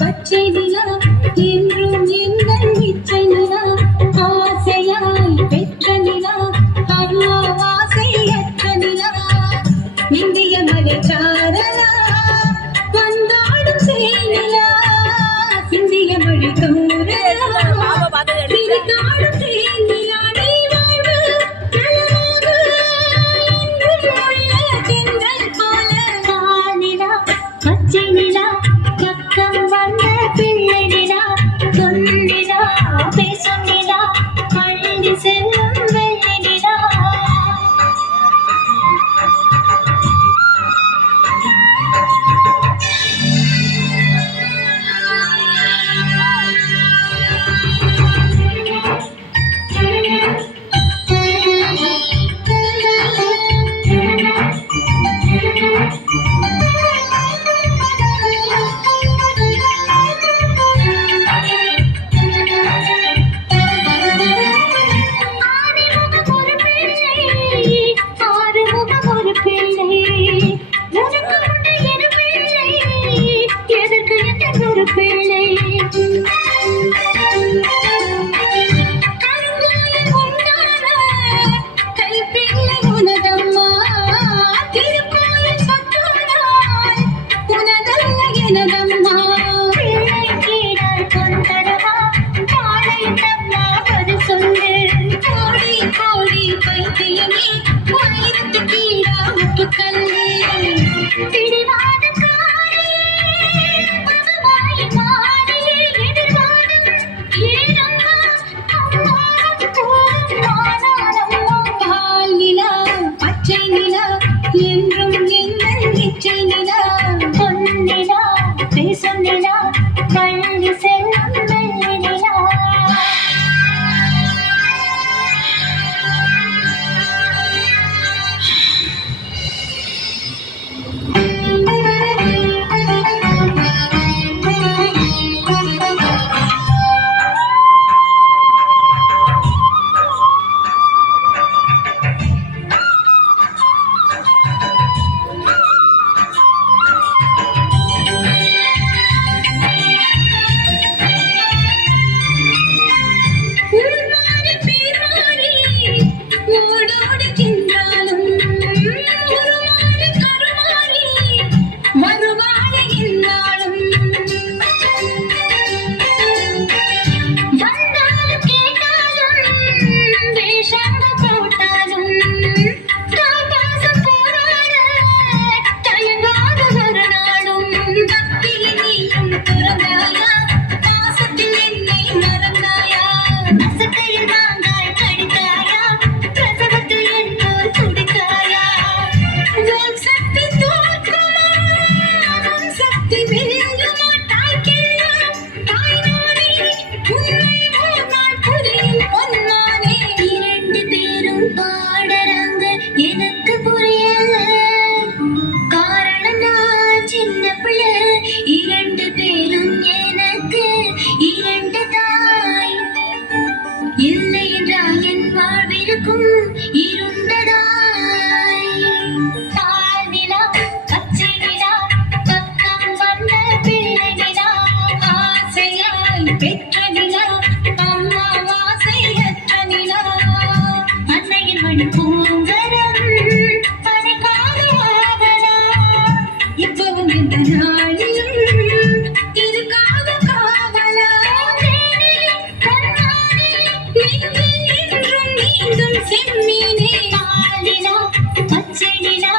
பச்சை நிலா என்றும் எங்கள் நிச்சை நிலா ஆசையாய் பெற்ற நிலா அருவாசையற்ற நிலா இந்திய மலைச்சாரலா வந்தாடும் சேனிலா இந்திய மொழி தூரலா திருத்தாடும் தேனிலா நீ வாழ்வு நலமாக என்றும் உள்ள தென்றல் போல காணிலா பச்சை நிலா பக்கம் வந்த பிள்ளை நிலா பொன்னிலா பேசும் நிலா பள்ளி செல்லும் வெள்ளி நிலா என்றும் எங்கள் நிச்சை நிலா பொன்னிலா பேசும் நிலா பள்ளி செல்லும் வெள்ளி நிலா பெற்ற நிலா அம்மா வாசையற்ற நிலா அன்னையின் மணி பூங்கரம் பனைக்காத ஆவலா இப்பவும் இந்த நாளிலும் இருக்காத காவலா கண்ணாடி என்றும் மீண்டும் செம்மீனே நிலா பச்சை நிலா